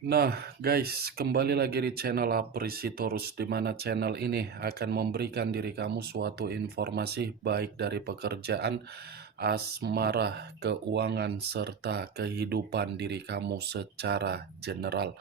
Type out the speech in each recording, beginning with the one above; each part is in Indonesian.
Nah, guys, kembali lagi di channel Aprisitorus, di mana channel ini akan memberikan diri kamu suatu informasi baik dari pekerjaan, asmara, keuangan, serta kehidupan diri kamu secara general.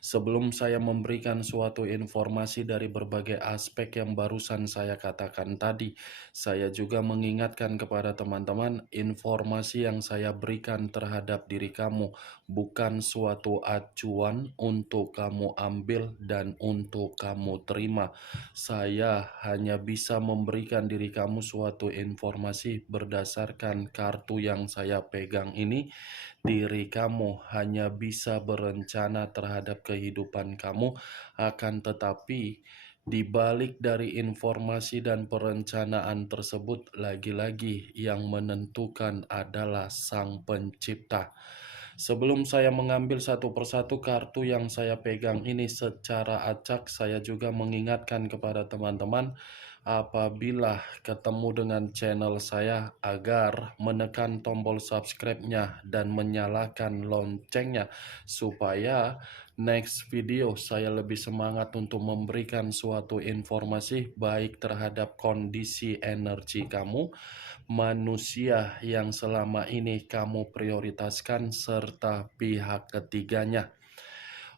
Sebelum saya memberikan suatu informasi dari berbagai aspek yang barusan saya katakan tadi, saya juga mengingatkan kepada teman-teman informasi yang saya berikan terhadap diri kamu bukan suatu acuan untuk kamu ambil dan untuk kamu terima. Saya hanya bisa memberikan diri kamu suatu informasi berdasarkan kartu yang saya pegang ini. Diri kamu hanya bisa berencana terhadap kehidupan kamu, akan tetapi di balik dari informasi dan perencanaan tersebut, lagi-lagi yang menentukan adalah Sang Pencipta. Sebelum saya mengambil satu persatu kartu yang saya pegang ini secara acak, saya juga mengingatkan kepada teman-teman apabila ketemu dengan channel saya agar menekan tombol subscribe-nya dan menyalakan loncengnya supaya next video saya lebih semangat untuk memberikan suatu informasi baik terhadap kondisi energi kamu, manusia yang selama ini kamu prioritaskan, serta pihak ketiganya.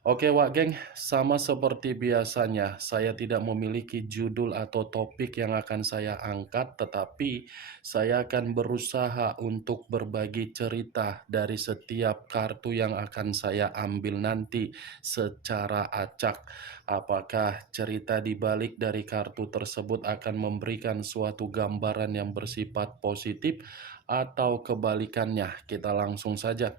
Oke Wak Geng, sama seperti biasanya, saya tidak memiliki judul atau topik yang akan saya angkat, tetapi saya akan berusaha untuk berbagi cerita dari setiap kartu yang akan saya ambil nanti secara acak. Apakah cerita di balik dari kartu tersebut akan memberikan suatu gambaran yang bersifat positif atau kebalikannya? Kita langsung saja.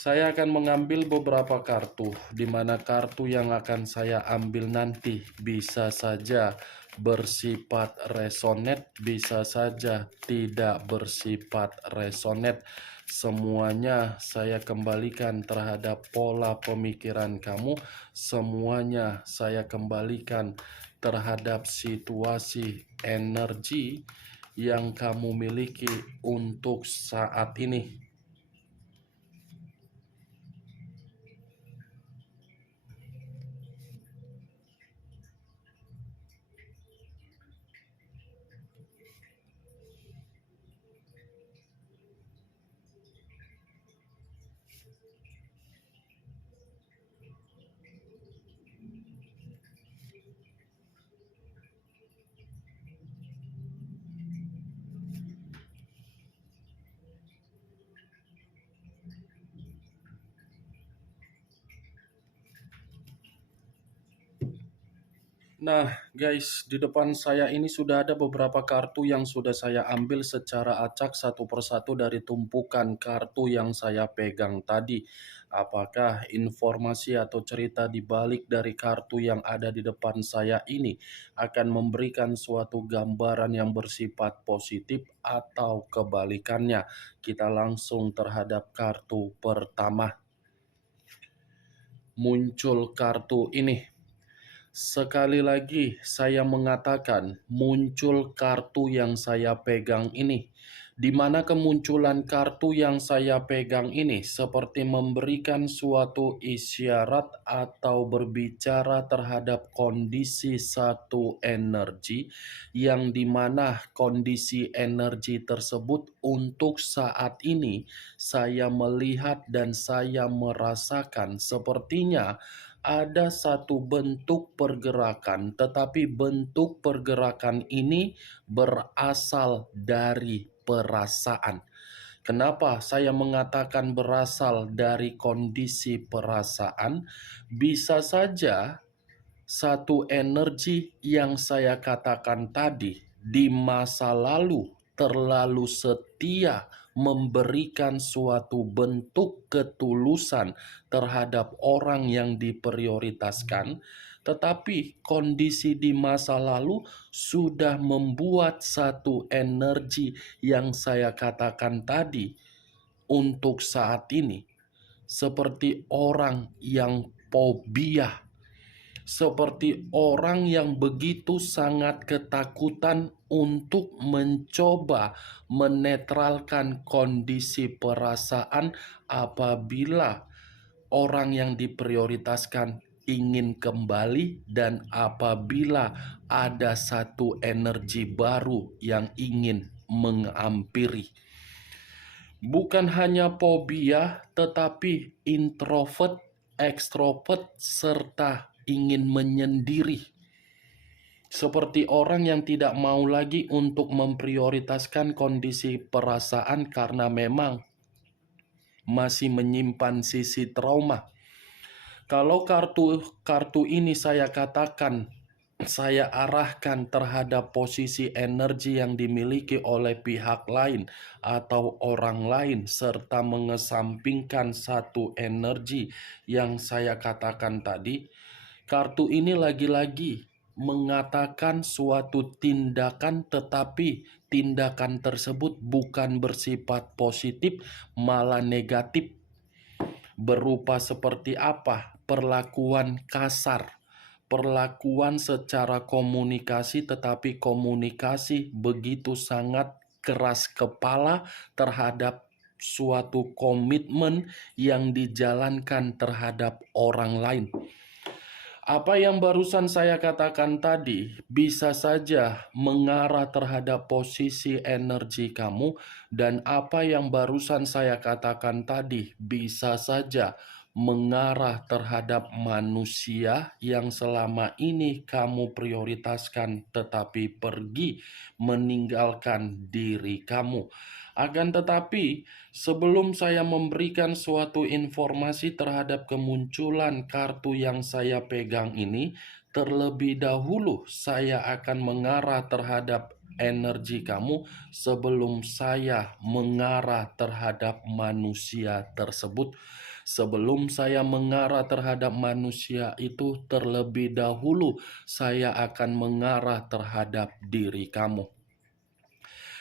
Saya akan mengambil beberapa kartu, di mana kartu yang akan saya ambil nanti bisa saja bersifat resonate, bisa saja tidak bersifat resonate. Semuanya saya kembalikan terhadap pola pemikiran kamu, semuanya saya kembalikan terhadap situasi energi yang kamu miliki untuk saat ini. Nah, guys, di depan saya ini sudah ada beberapa kartu yang sudah saya ambil secara acak satu persatu dari tumpukan kartu yang saya pegang tadi. Apakah informasi atau cerita di balik dari kartu yang ada di depan saya ini akan memberikan suatu gambaran yang bersifat positif atau kebalikannya? Kita langsung terhadap kartu pertama. Muncul kartu ini. Sekali lagi saya mengatakan muncul kartu yang saya pegang ini, di mana kemunculan kartu yang saya pegang ini seperti memberikan suatu isyarat atau berbicara terhadap kondisi satu energi, yang dimana kondisi energi tersebut untuk saat ini saya melihat dan saya merasakan sepertinya ada satu bentuk pergerakan, tetapi bentuk pergerakan ini berasal dari perasaan. Kenapa saya mengatakan berasal dari kondisi perasaan? Bisa saja satu energi yang saya katakan tadi di masa lalu terlalu setia memberikan suatu bentuk ketulusan terhadap orang yang diprioritaskan, tetapi kondisi di masa lalu sudah membuat satu energi yang saya katakan tadi untuk saat ini seperti orang yang fobia, seperti orang yang begitu sangat ketakutan untuk mencoba menetralkan kondisi perasaan apabila orang yang diprioritaskan ingin kembali, dan apabila ada satu energi baru yang ingin menghampiri. Bukan hanya fobia, tetapi introvert, ekstrovert, serta ingin menyendiri. Seperti orang yang tidak mau lagi untuk memprioritaskan kondisi perasaan karena memang masih menyimpan sisi trauma. Kalau kartu ini saya katakan, saya arahkan terhadap posisi energi yang dimiliki oleh pihak lain atau orang lain, serta mengesampingkan satu energi yang saya katakan tadi. Kartu ini lagi-lagi mengatakan suatu tindakan, tetapi tindakan tersebut bukan bersifat positif, malah negatif. Berupa seperti apa? Perlakuan kasar, perlakuan secara komunikasi, tetapi komunikasi begitu sangat keras kepala terhadap suatu komitmen yang dijalankan terhadap orang lain. Apa yang barusan saya katakan tadi bisa saja mengarah terhadap posisi energi kamu, dan apa yang barusan saya katakan tadi bisa saja mengarah terhadap manusia yang selama ini kamu prioritaskan tetapi pergi meninggalkan diri kamu. Akan tetapi, sebelum saya memberikan suatu informasi terhadap kemunculan kartu yang saya pegang ini, terlebih dahulu saya akan mengarah terhadap energi kamu sebelum saya mengarah terhadap manusia tersebut. Sebelum saya mengarah terhadap manusia itu, terlebih dahulu saya akan mengarah terhadap diri kamu.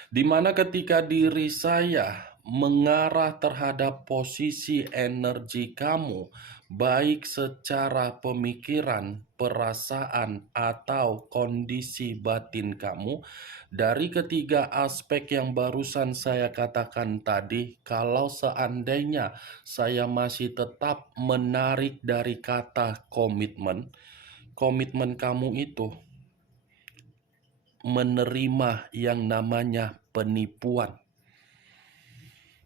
Di mana ketika diri saya mengarah terhadap posisi energi kamu, baik secara pemikiran, perasaan, atau kondisi batin kamu, dari ketiga aspek yang barusan saya katakan tadi, kalau seandainya saya masih tetap menarik dari kata komitmen, komitmen kamu itu menerima yang namanya penipuan.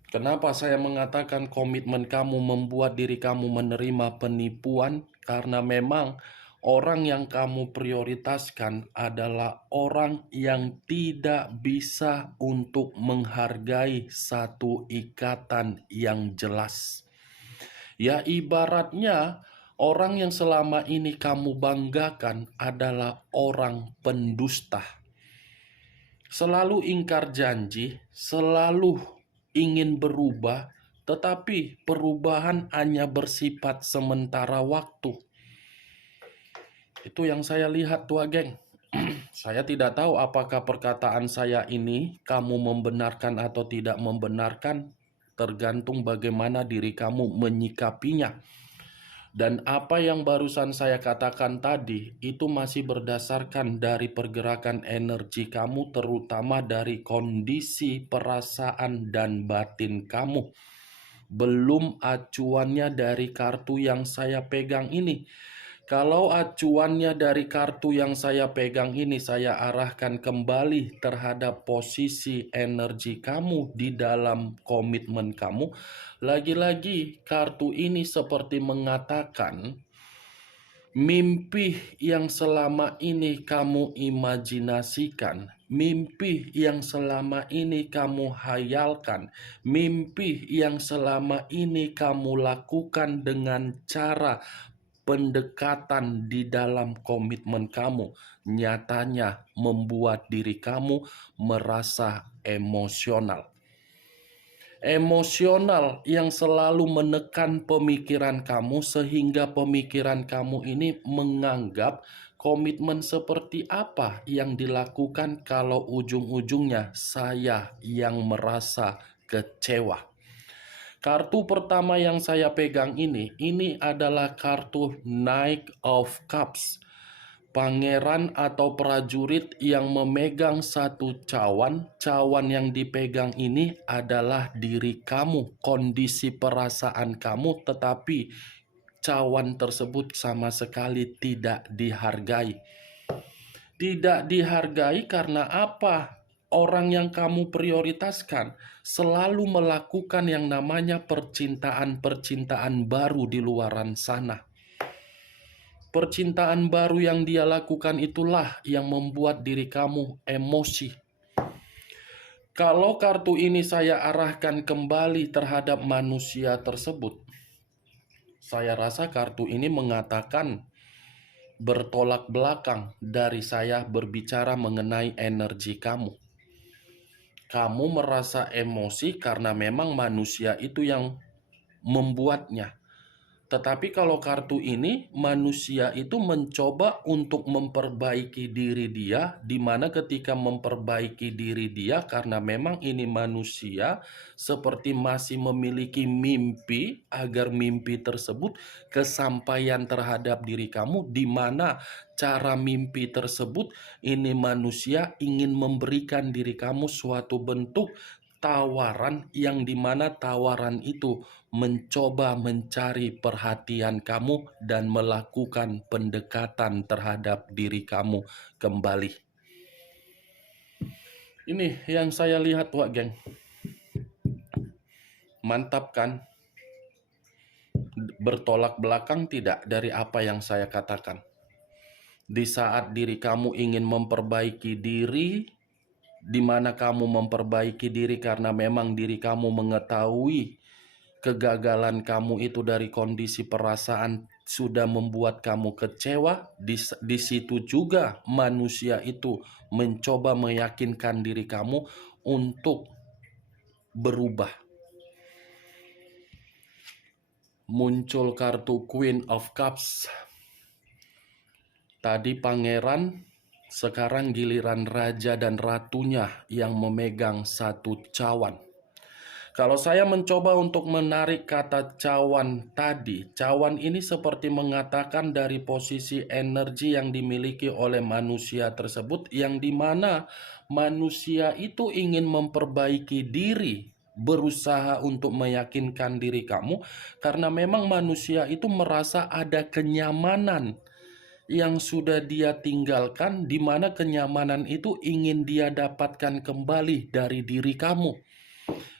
Kenapa saya mengatakan komitmen kamu membuat diri kamu menerima penipuan? Karena memang orang yang kamu prioritaskan adalah orang yang tidak bisa untuk menghargai satu ikatan yang jelas. Ya, ibaratnya orang yang selama ini kamu banggakan adalah orang pendusta. Selalu ingkar janji, selalu ingin berubah, tetapi perubahan hanya bersifat sementara waktu. Itu yang saya lihat tuh, geng. Saya tidak tahu apakah perkataan saya ini kamu membenarkan atau tidak membenarkan, tergantung bagaimana diri kamu menyikapinya. Dan apa yang barusan saya katakan tadi, itu masih berdasarkan dari pergerakan energi kamu, terutama dari kondisi perasaan dan batin kamu. Belum acuannya dari kartu yang saya pegang ini. Kalau acuannya dari kartu yang saya pegang ini, saya arahkan kembali terhadap posisi energi kamu di dalam komitmen kamu. Lagi-lagi kartu ini seperti mengatakan, mimpi yang selama ini kamu imajinasikan, mimpi yang selama ini kamu hayalkan, mimpi yang selama ini kamu lakukan dengan cara pendekatan di dalam komitmen kamu, nyatanya membuat diri kamu merasa emosional. Emosional yang selalu menekan pemikiran kamu, sehingga pemikiran kamu ini menganggap komitmen seperti apa yang dilakukan kalau ujung-ujungnya saya yang merasa kecewa. Kartu pertama yang saya pegang ini adalah kartu Knight of Cups. Pangeran atau prajurit yang memegang satu cawan, cawan yang dipegang ini adalah diri kamu, kondisi perasaan kamu, tetapi cawan tersebut sama sekali tidak dihargai. Tidak dihargai karena apa? Orang yang kamu prioritaskan selalu melakukan yang namanya percintaan-percintaan baru di luaran sana. Percintaan baru yang dia lakukan itulah yang membuat diri kamu emosi. Kalau kartu ini saya arahkan kembali terhadap manusia tersebut, saya rasa kartu ini mengatakan bertolak belakang dari saya berbicara mengenai energi kamu. Kamu merasa emosi karena memang manusia itu yang membuatnya. Tetapi kalau kartu ini, manusia itu mencoba untuk memperbaiki diri dia, di mana ketika memperbaiki diri dia, karena memang ini manusia seperti masih memiliki mimpi, agar mimpi tersebut kesampaian terhadap diri kamu, di mana cara mimpi tersebut, ini manusia ingin memberikan diri kamu suatu bentuk tawaran yang dimana tawaran itu mencoba mencari perhatian kamu dan melakukan pendekatan terhadap diri kamu kembali. Ini yang saya lihat, Wak Geng. Mantap kan? Bertolak belakang tidak dari apa yang saya katakan. Di saat diri kamu ingin memperbaiki diri, di mana kamu memperbaiki diri karena memang diri kamu mengetahui kegagalan kamu itu dari kondisi perasaan sudah membuat kamu kecewa. Di situ juga manusia itu mencoba meyakinkan diri kamu untuk berubah. Muncul kartu Queen of Cups. Tadi pangeran, sekarang giliran raja dan ratunya yang memegang satu cawan. Kalau saya mencoba untuk menarik kata cawan tadi, cawan ini seperti mengatakan dari posisi energi yang dimiliki oleh manusia tersebut, yang dimana manusia itu ingin memperbaiki diri, berusaha untuk meyakinkan diri kamu, karena memang manusia itu merasa ada kenyamanan yang sudah dia tinggalkan, di mana kenyamanan itu ingin dia dapatkan kembali dari diri kamu.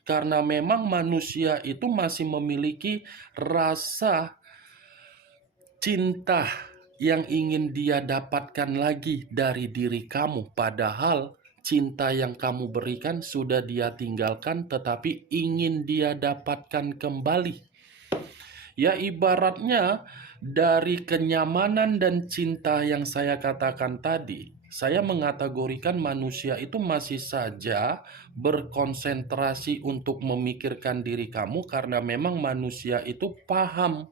Karena memang manusia itu masih memiliki rasa cinta yang ingin dia dapatkan lagi dari diri kamu. Padahal cinta yang kamu berikan sudah dia tinggalkan, tetapi ingin dia dapatkan kembali. Ya, ibaratnya dari kenyamanan dan cinta yang saya katakan tadi, saya mengategorikan manusia itu masih saja berkonsentrasi untuk memikirkan diri kamu, karena memang manusia itu paham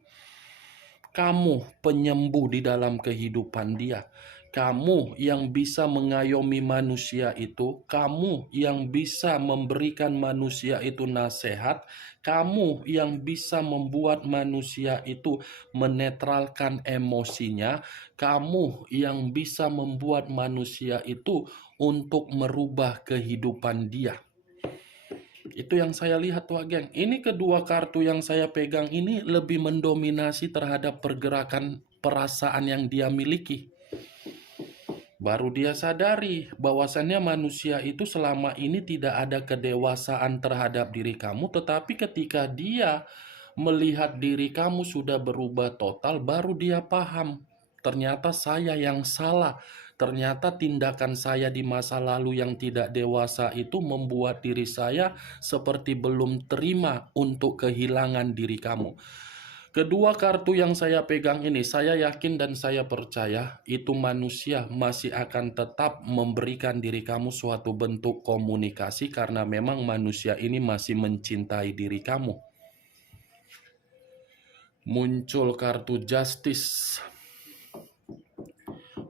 kamu penyembuh di dalam kehidupan dia. Kamu yang bisa mengayomi manusia itu, kamu yang bisa memberikan manusia itu nasihat, kamu yang bisa membuat manusia itu menetralkan emosinya, kamu yang bisa membuat manusia itu untuk merubah kehidupan dia. Itu yang saya lihat, Wak Geng. Ini kedua kartu yang saya pegang ini lebih mendominasi terhadap pergerakan perasaan yang dia miliki. Baru dia sadari bahwasannya manusia itu selama ini tidak ada kedewasaan terhadap diri kamu, tetapi ketika dia melihat diri kamu sudah berubah total, baru dia paham, ternyata saya yang salah. Ternyata tindakan saya di masa lalu yang tidak dewasa itu membuat diri saya seperti belum terima untuk kehilangan diri kamu. Kedua kartu yang saya pegang ini, saya yakin dan saya percaya itu manusia masih akan tetap memberikan diri kamu suatu bentuk komunikasi, karena memang manusia ini masih mencintai diri kamu. Muncul kartu Justice.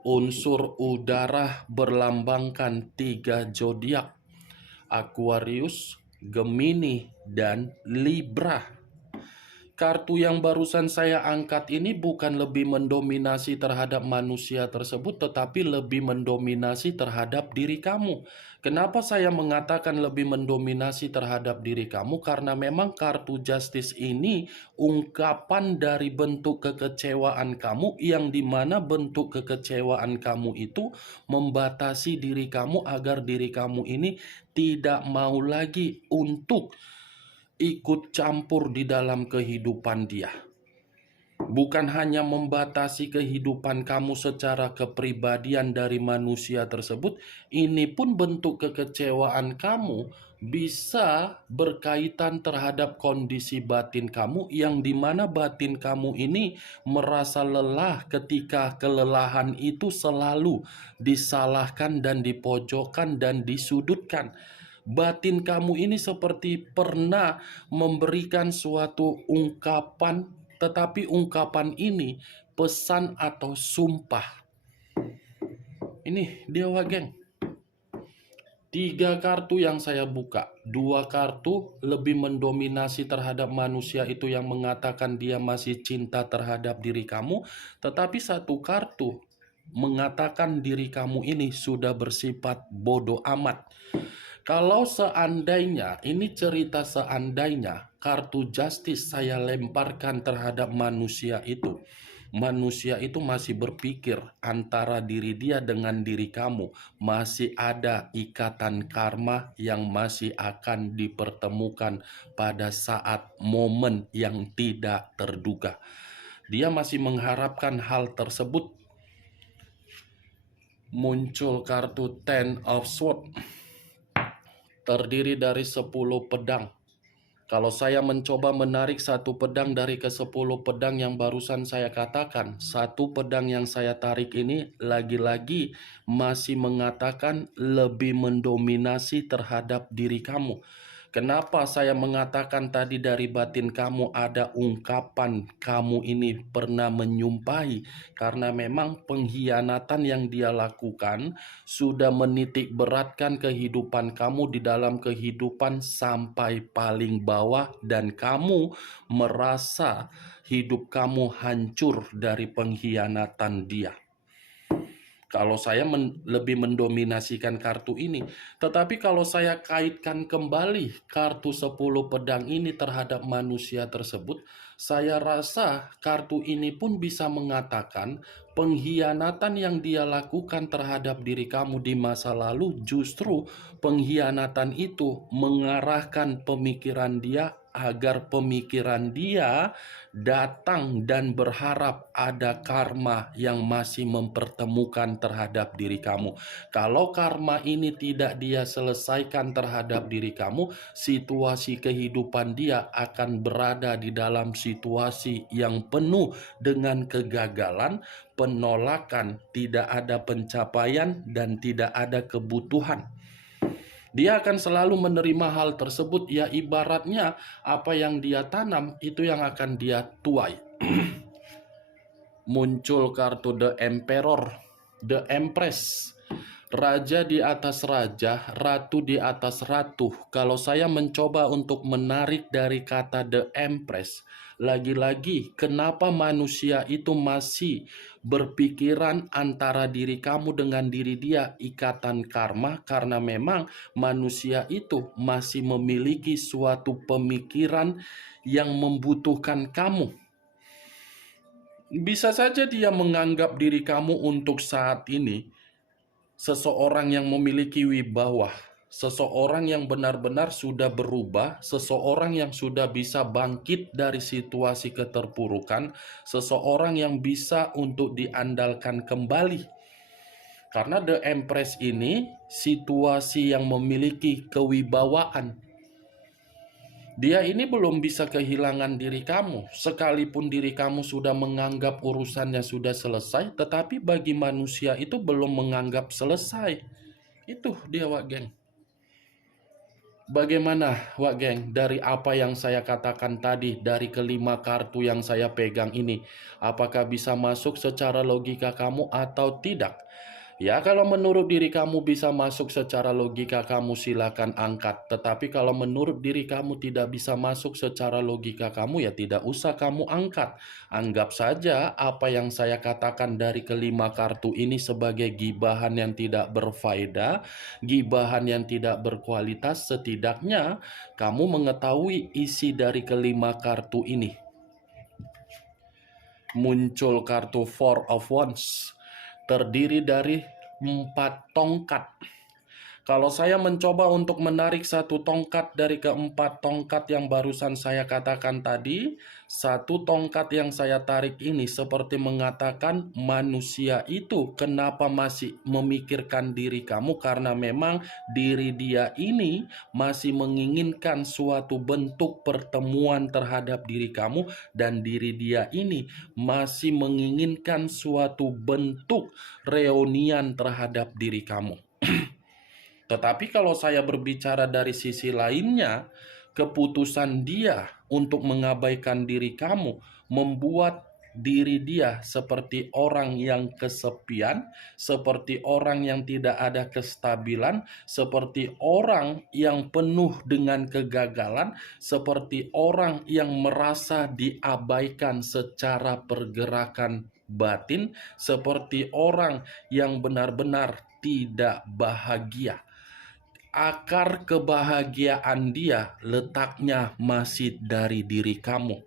Unsur udara berlambangkan 3 zodiak: Aquarius, Gemini, dan Libra. kartu yang barusan saya angkat ini bukan lebih mendominasi terhadap manusia tersebut, tetapi lebih mendominasi terhadap diri kamu. Kenapa saya mengatakan lebih mendominasi terhadap diri kamu? Karena memang kartu Justice ini ungkapan dari bentuk kekecewaan kamu, yang dimana bentuk kekecewaan kamu itu membatasi diri kamu agar diri kamu ini tidak mau lagi untuk ikut campur di dalam kehidupan dia. Bukan hanya membatasi kehidupan kamu secara kepribadian dari manusia tersebut, ini pun bentuk kekecewaan kamu bisa berkaitan terhadap kondisi batin kamu, yang dimana batin kamu ini merasa lelah ketika kelelahan itu selalu disalahkan dan dipojokkan dan disudutkan. Batin kamu ini seperti pernah memberikan suatu ungkapan, tetapi ungkapan ini pesan atau sumpah. Ini dia, geng. 3 kartu yang saya buka, 2 kartu lebih mendominasi terhadap manusia itu yang mengatakan dia masih cinta terhadap diri kamu, tetapi 1 kartu mengatakan diri kamu ini sudah bersifat bodoh amat. Kalau seandainya, ini cerita seandainya, kartu Justice saya lemparkan terhadap manusia itu masih berpikir antara diri dia dengan diri kamu, masih ada ikatan karma yang masih akan dipertemukan pada saat momen yang tidak terduga. Dia masih mengharapkan hal tersebut. Muncul kartu Ten of Swords, terdiri dari 10 pedang. Kalau saya mencoba menarik 1 pedang dari ke-10 pedang yang barusan saya katakan, 1 pedang yang saya tarik ini lagi-lagi masih mengatakan lebih mendominasi terhadap diri kamu. Kenapa saya mengatakan tadi dari batin kamu ada ungkapan kamu ini pernah menyumpahi? Karena memang pengkhianatan yang dia lakukan sudah menitik beratkan kehidupan kamu di dalam kehidupan sampai paling bawah, dan kamu merasa hidup kamu hancur dari pengkhianatan dia. Kalau saya lebih mendominasikan kartu ini. Tetapi kalau saya kaitkan kembali kartu 10 pedang ini terhadap manusia tersebut, saya rasa kartu ini pun bisa mengatakan pengkhianatan yang dia lakukan terhadap diri kamu di masa lalu, justru pengkhianatan itu mengarahkan pemikiran dia agar pemikiran dia datang dan berharap ada karma yang masih mempertemukan terhadap diri kamu. Kalau karma ini tidak dia selesaikan terhadap diri kamu, situasi kehidupan dia akan berada di dalam situasi yang penuh dengan kegagalan, penolakan, tidak ada pencapaian, dan tidak ada kebutuhan. Dia akan selalu menerima hal tersebut, ya ibaratnya apa yang dia tanam itu yang akan dia tuai. Muncul kartu The Emperor, The Empress. Raja di atas raja, ratu di atas ratu. Kalau saya mencoba untuk menarik dari kata The Empress, lagi-lagi kenapa manusia itu masih berpikiran antara diri kamu dengan diri dia, ikatan karma? Karena memang manusia itu masih memiliki suatu pemikiran yang membutuhkan kamu. Bisa saja dia menganggap diri kamu untuk saat ini seseorang yang memiliki wibawa, seseorang yang benar-benar sudah berubah, seseorang yang sudah bisa bangkit dari situasi keterpurukan, seseorang yang bisa untuk diandalkan kembali. Karena The Empress ini situasi yang memiliki kewibawaan. Dia ini belum bisa kehilangan diri kamu, sekalipun diri kamu sudah menganggap urusannya sudah selesai, tetapi bagi manusia itu belum menganggap selesai. Itu dia, Wak Geng. Bagaimana, Wak Geng, dari apa yang saya katakan tadi, dari kelima kartu yang saya pegang ini, apakah bisa masuk secara logika kamu atau tidak? Ya, kalau menurut diri kamu bisa masuk secara logika, kamu silakan angkat. Tetapi kalau menurut diri kamu tidak bisa masuk secara logika kamu, ya tidak usah kamu angkat. Anggap saja apa yang saya katakan dari kelima kartu ini sebagai gibahan yang tidak berfaedah, gibahan yang tidak berkualitas. Setidaknya kamu mengetahui isi dari kelima kartu ini. Muncul kartu Four of Wands, terdiri dari 4 tongkat. Kalau saya mencoba untuk menarik satu tongkat dari keempat tongkat yang barusan saya katakan tadi, satu tongkat yang saya tarik ini seperti mengatakan manusia itu kenapa masih memikirkan diri kamu, karena memang diri dia ini masih menginginkan suatu bentuk pertemuan terhadap diri kamu, dan diri dia ini masih menginginkan suatu bentuk reunian terhadap diri kamu. Tetapi kalau saya berbicara dari sisi lainnya, keputusan dia untuk mengabaikan diri kamu membuat diri dia seperti orang yang kesepian, seperti orang yang tidak ada kestabilan, seperti orang yang penuh dengan kegagalan, seperti orang yang merasa diabaikan secara pergerakan batin, seperti orang yang benar-benar tidak bahagia. Akar kebahagiaan dia letaknya masih dari diri kamu.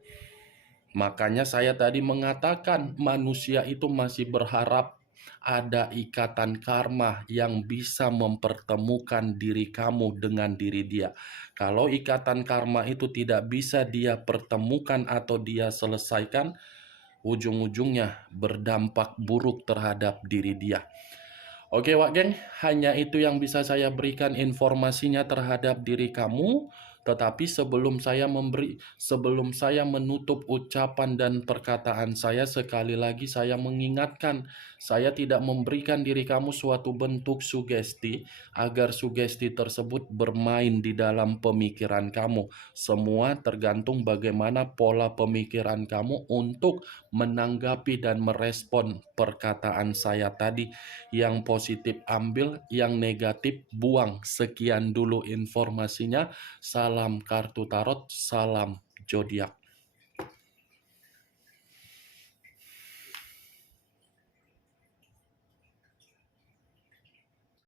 Makanya saya tadi mengatakan manusia itu masih berharap ada ikatan karma yang bisa mempertemukan diri kamu dengan diri dia. Kalau ikatan karma itu tidak bisa dia pertemukan atau dia selesaikan, ujung-ujungnya berdampak buruk terhadap diri dia. Oke Wak Geng, hanya itu yang bisa saya berikan informasinya terhadap diri kamu. Tetapi sebelum saya menutup ucapan dan perkataan saya, sekali lagi saya mengingatkan, saya tidak memberikan diri kamu suatu bentuk sugesti agar sugesti tersebut bermain di dalam pemikiran kamu. Semua tergantung bagaimana pola pemikiran kamu untuk menanggapi dan merespon perkataan saya tadi. Yang positif ambil, yang negatif buang. Sekian dulu informasinya. Salam kartu tarot, salam zodiak.